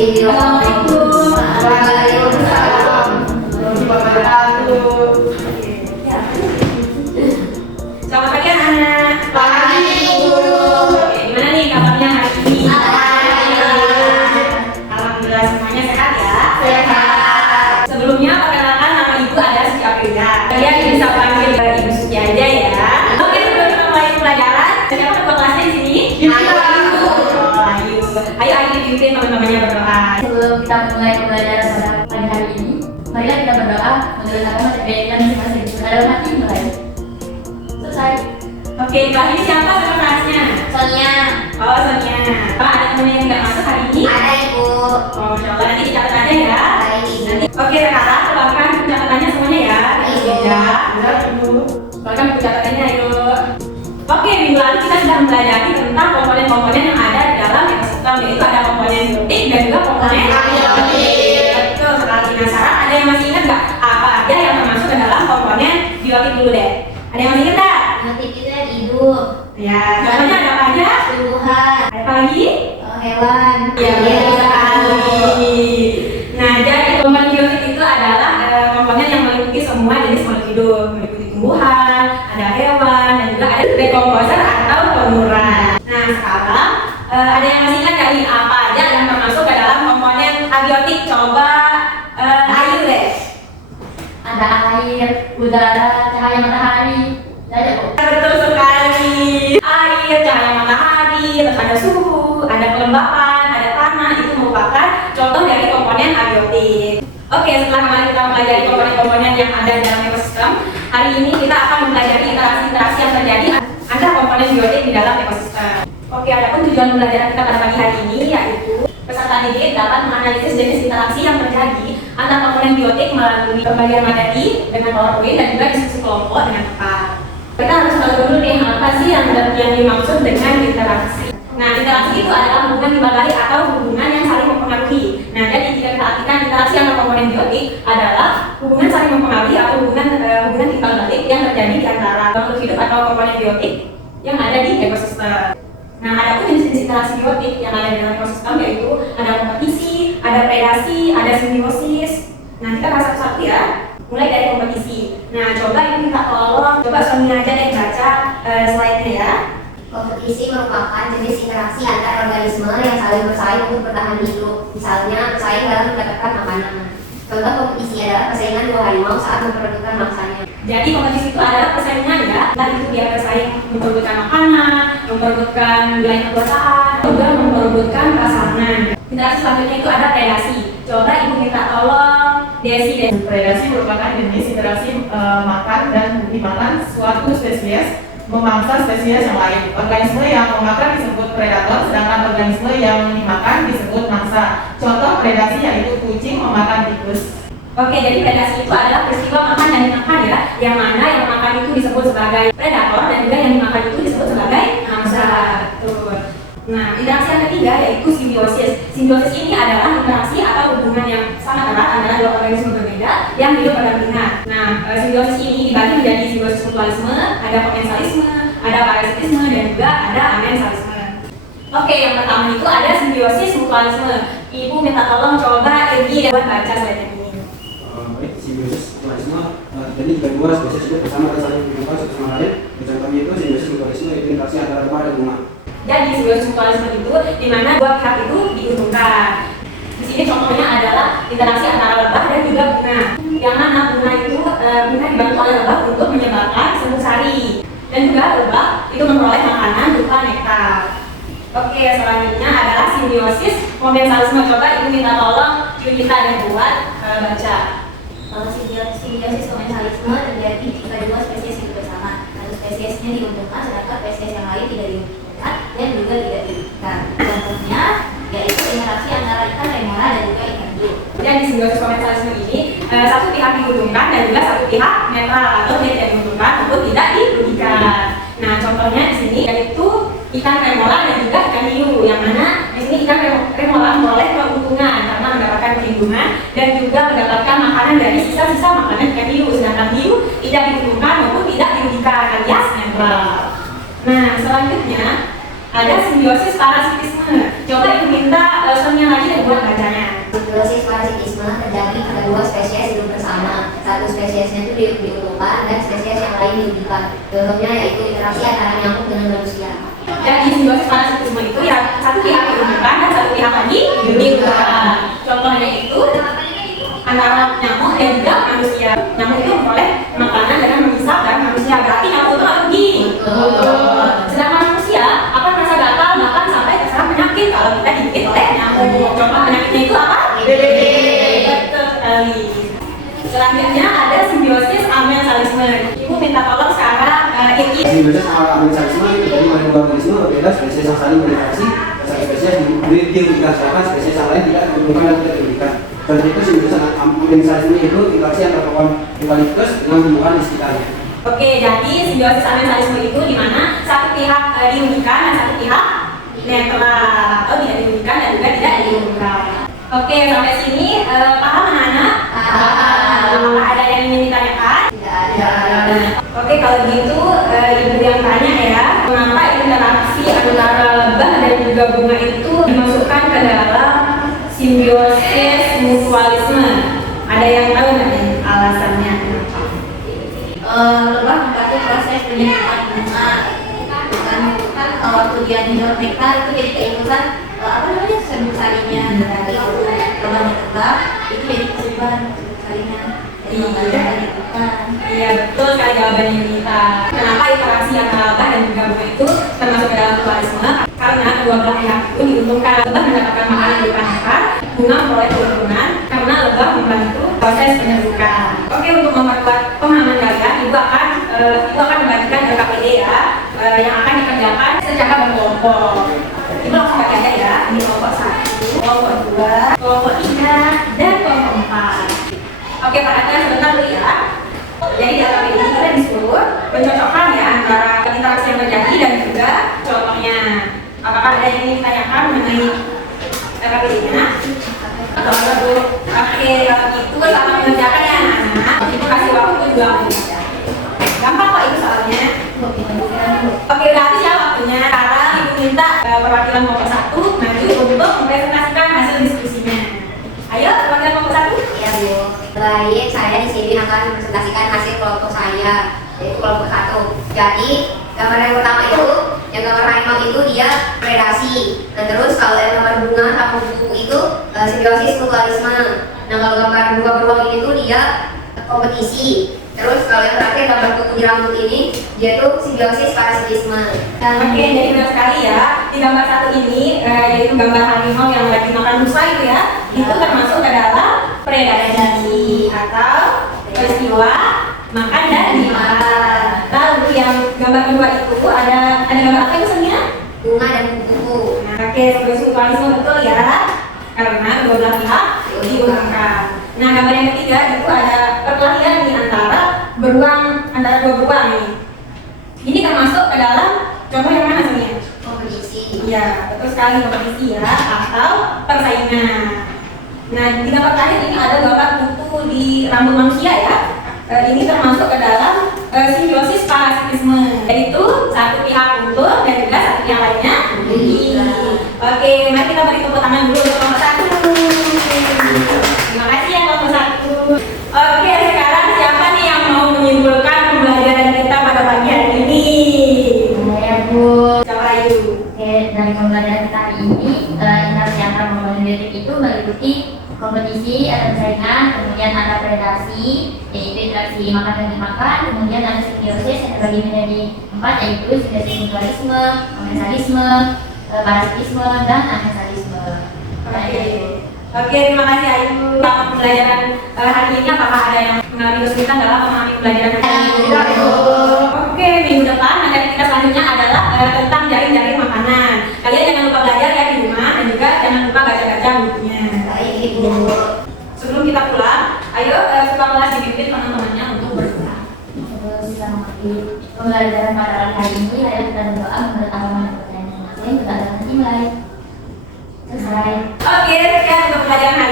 Assalamualaikum. Waalaikumsalam. Selamat pagi anak-anak. Pagi, Guru. Oke, gimana nih kabarnya hari ini? Alhamdulillah. Alhamdulillah semuanya sehat ya. Sehat. Sebelumnya perkenalkan nama ibu ada Suci Aprila. Kalian bisa panggil Ibu Suci aja ya. Oke, sebelum kita mulai pelajaran, siapa ketua kelasnya di sini? Ayu. Oh, Ayu. Ayo Ayu dipimpin teman-temannya berdoa. Sebelum kita mulai pembelajaran pada pagi hari ini, marilah kita berdoa menurut agama terkait dengan masing-masing. Dalam hati mulai. Selesai. Oke, kelas ini siapa sama kelasnya? Sonia. Oh, Sonia. Pak, ada teman yang nggak masuk hari ini? Ada Ibu. Oh, coba nanti dicatat aja ya. Baik Ibu. Oke, sekarang keluarkan buku catatannya semuanya ya. Iya. Ya, Ibu. Keluarkan buku catatannya, ayo. Oke, minggu lalu kita sudah mempelajari tentang komponen-komponen yang ada di dalam ekosistem, yaitu ada komponen biotik dan juga komponen abiotik. Betul sekali. Nah, sekarang ada yang masih ingat nggak apa aja yang termasuk ke dalam komponen biotik dulu deh? Ada yang masih ingat nggak? Nanti kita hidup. Ya, contohnya ada apa aja? Tumbuhan. Ada apa lagi? Hewan. Ya, betul sekali. Nah, jadi komponen biotik itu adalah komponen yang meliputi semua jenis makhluk hidup, meliputi tumbuhan, ada hewan, dan juga ada dekomposer atau pengurang. Nah, sekarang ada yang masih ingat nggak nih apa aja yang termasuk ke dalam komponen abiotik? Coba Ayu deh. Ada air, udara, cahaya matahari. Ada kok. Betul sekali. Air, cahaya matahari, terus ada suhu, ada kelembapan, ada tanah, itu merupakan contoh dari komponen abiotik. Oke, setelah kemarin kita mempelajari komponen-komponen yang ada di dalam ekosistem, hari ini kita akan mempelajari interaksi-interaksi yang terjadi antara komponen biotik di dalam ekosistem. Oke, adapun tujuan pembelajaran kita pada pagi hari ini yaitu peserta didik dapat menganalisis jenis interaksi yang terjadi antara komponen biotik melalui pembagian materi dengan PowerPoint dan juga diskusi kelompok dengan tepat. Kita harus tahu dulu nih apa sih yang dimaksud dengan interaksi. Nah, interaksi itu adalah hubungan timbal balik atau hubungan yang saling mempengaruhi. Nah, jadi jika kita artikan interaksi antara komponen biotik adalah hubungan saling mempengaruhi atau hubungan timbal balik yang terjadi di antara makhluk hidup atau komponen biotik yang ada di ekosistem. Nah, ada pun jenis-jenis interaksi biotik yang ada di dalam ekosistem yaitu ada kompetisi, ada predasi, ada simbiosis. Nah, kita bahas satu-satu ya. Mulai dari kompetisi. Nah, coba ini minta tolong, coba Sonia aja deh baca slide-nya ya. Kompetisi merupakan jenis interaksi antar organisme yang saling bersaing untuk bertahan hidup. Misalnya, bersaing dalam mendapatkan makanan. Contoh kompetisi adalah persaingan dua harimau saat memperebutkan mangsanya. Jadi kompetisi itu adalah persaingan ya, entah itu dia bersaing memperebutkan makanan, memperebutkan wilayah kekuasaan, juga memperebutkan pasangan. Interaksi selanjutnya itu ada predasi. Coba ibu minta tolong Desi deh. Predasi merupakan jenis interaksi makan dan dimakan suatu spesies memangsa spesies yang lain. Organisme yang memakan disebut predator, sedangkan organisme yang dimakan disebut mangsa. Contoh predasi yaitu kucing memakan tikus. Oke, jadi predasi itu adalah peristiwa makan dan dimakan ya, yang mana yang makan itu disebut sebagai predator dan juga yang dimakan itu disebut sebagai mangsa. Betul. Nah, interaksi yang ketiga yaitu simbiosis. Simbiosis ini adalah interaksi atau hubungan yang sangat erat antara dua organisme berbeda yang hidup berdampingan. Nah, simbiosis ini dibagi menjadi simbiosis mutualisme, ada komensalisme, ada parasitisme, dan juga ada amensalisme. Oke, yang pertama itu ada simbiosis mutualisme. Ibu minta tolong coba Egi buat baca slide ini. Baik, simbiosis mutualisme jadi jika dua spesies hidup bersama dan saling mengumpulkan satu sama lain. Contohnya itu simbiosis mutualisme yaitu interaksi antara lebah dan bunga. Jadi simbiosis mutualisme itu di mana dua pihak itu diuntungkan. Di sini contohnya adalah interaksi antara lebah dan juga bunga. Yang mana bunga itu dibantu oleh lebah untuk menyebarkan serbuk sari dan juga lebah itu memperoleh makanan berupa nektar. Oke, selanjutnya adalah simbiosis komensalisme. Coba ibu minta tolong kita dan buat baca. Simbiosis komensalisme terjadi jika dua spesies hidup bersama. Satu spesiesnya diuntungkan, sedangkan spesies yang lain tidak diuntungkan dan juga tidak dirugikan. Contohnya yaitu interaksi antara ikan remora dan juga ikan hiu. Dan di simbiosis komensalisme ini satu pihak diuntungkan dan juga satu pihak netral atau dia tidak diuntungkan untuk tidak dirugikan. Nah, contohnya di sini yaitu ikan remora dan juga ikan hiu, yang mana di sini ikan remora memperoleh keuntungan karena mendapatkan perlindungan dan juga mendapatkan makanan dari sisa-sisa makanan ikan hiu, sedangkan hiu tidak diuntungkan maupun tidak dirugikan alias netral. Nah, selanjutnya ada simbiosis parasitisme. Coba ibu minta Sonia lagi dan buat bacanya. spesiesnya itu diuntungkan dan spesies yang lain dirugikan. Contohnya yaitu interaksi antara nyamuk dengan manusia. Dan di simbiosis parasitisme itu ya satu pihak diuntungkan dan satu pihak lagi diuntungkan. Contohnya itu antara nyamuk dan juga manusia. Nyamuk itu memperoleh makanan dengan menyisapkan manusia, berarti nyamuk itu nggak rugi. Sedangkan manusia akan merasa gatal bahkan sampai terserang penyakit kalau kita digigit oleh nyamuk. Contoh penyakitnya itu apa? DBD. Betul sekali. Selanjutnya ada simbiosis amensalisme. Ibu minta tolong sekarang ini. Simbiosis amensalisme itu dari dua organisme berbeda, spesies yang saling berinteraksi, satu spesies dirugikan, sedangkan spesies yang lain tidak diuntungkan dan tidak dirugikan. Contoh itu simbiosis amensalisme itu interaksi antara pohon eukaliptus dengan tumbuhan di sekitarnya. Oke, jadi simbiosis amensalisme itu di mana satu pihak dirugikan dan satu pihak netral atau tidak dirugikan dan juga tidak dirugikan. Oke, sampai sini paham anak-anak? Apakah ada yang ingin ditanyakan? Tidak ada. Oke, kalau gitu ibu yang tanya ya, mengapa interaksi antara lebah dan juga bunga itu dimasukkan ke dalam simbiosis mutualisme? Ada yang tahu nggak nih alasannya kenapa? Lebah membantu proses penyembuhan bunga. Kan waktu dia minum nektar itu jadi keinfusan serbuk sarinya. Nanti kalau lebahnya tegak itu jadi kesuburan serbuk sarinya. Iya betul sekali jawabannya Yunita. Kenapa interaksi antara lebah dan juga bunga itu termasuk ke dalam mutualisme? Karena kedua belah pihak itu diuntungkan. Lebah mendapatkan makanan berupa nektar, bunga memperoleh keuntungan karena lebah membantu proses penyerbukan. Oke, untuk memperkuat pemahaman kalian, ibu akan membagikan RKPD ya, yang akan dikerjakan secara berkelompok. Ibu langsung bagi aja ya. Ini kelompok 1, kelompok 2, kelompok 3, dan kelompok 4. Oke, perhatian sebentar dulu ya. Jadi di RKPD ini kita disuruh mencocokkan ya antara interaksi yang terjadi dan juga contohnya. Apakah ada yang ingin ditanyakan mengenai RKPD-nya? Oke, kalau itu sama mengerjakan ya anak-anak. Ibu kasih waktu 2 menit aja. Gampang kok itu soalnya. Oke, udah habis ya waktunya. Sekarang ibu minta perwakilan kelompok 1 maju untuk mempresentasikan hasil diskusinya. Ayo, perwakilan kelompok 1. Ya Bu. Baik, saya di sini akan mempresentasikan hasil kelompok saya, yaitu kelompok 1. Jadi gambar yang pertama itu, yang gambar harimau itu dia predasi. Nah terus kalau yang gambar bunga sama buku itu simbiosis mutualisme. Nah kalau gambar bunga beruang ini tuh dia kompetisi. Terus kalau yang terakhir gambar kuku di rambut ini dia tuh simbiosis parasitisme. Oke, jadi benar sekali ya. Di gambar 1 ini yaitu gambar harimau yang lagi makan rusa itu ya, itu termasuk ke dalam predasi atau peristiwa makan dan dimakan. Lalu yang gambar kedua itu ada gambar apa itu sebenarnya? Bunga dan buku. Nah, oke, simbiosis mutualisme betul ya, karena kedua belah pihak diuntungkan. Nah, gambar yang ketiga itu ada perkelahian nih antara dua beruang nih. Ini termasuk ke dalam contoh yang mana sebenarnya? Kompetisi. Iya, betul sekali, kompetisi ya atau persaingan. Nah, di gambar terakhir ini ada gambar kutu di rambut manusia ya. Ini termasuk ke dalam simbiosis parasitisme, yaitu satu pihak untung dan juga satu pihak lainnya rugi. Oke, mari kita beri tepuk tangan dulu untuk kelompok 1. Terima kasih ya kelompok 1. Oke, sekarang siapa nih yang mau menyimpulkan pembelajaran kita pada pagi hari ini? Ya Bu. Siapa Ayu? Oke, dari pembelajaran kita hari ini, interaksi antar mononucleotik itu meliputi kompetisi atau persaingan, kemudian ada predasi, yaitu interaksi makan dan dimakan, kemudian ada simbiosis yang terbagi menjadi 4, yaitu simbiosis mutualisme, amensalisme, parasitisme, dan amensalisme. Oke, terima kasih Ayu. Dalam pembelajaran hari ini apakah ada yang mengalami kesulitan dalam memahami pembelajaran hari ini? Oke, minggu depan materi kita selanjutnya adalah tentang jaring-jaring makanan. Kalian jangan lupa belajar ya di rumah dan juga jangan lupa baca-baca bukunya. Baik Bu. Sebelum kita pulang, ayo setelah kelas dipimpin teman-temannya untuk berdoa. Sebelum kita mengakhiri pembelajaran pada hari ini, ayo kita berdoa menurut agama dan percayaan masing-masing. Kita akan dimulai. Selesai. Oke, sekian untuk pelajaran hari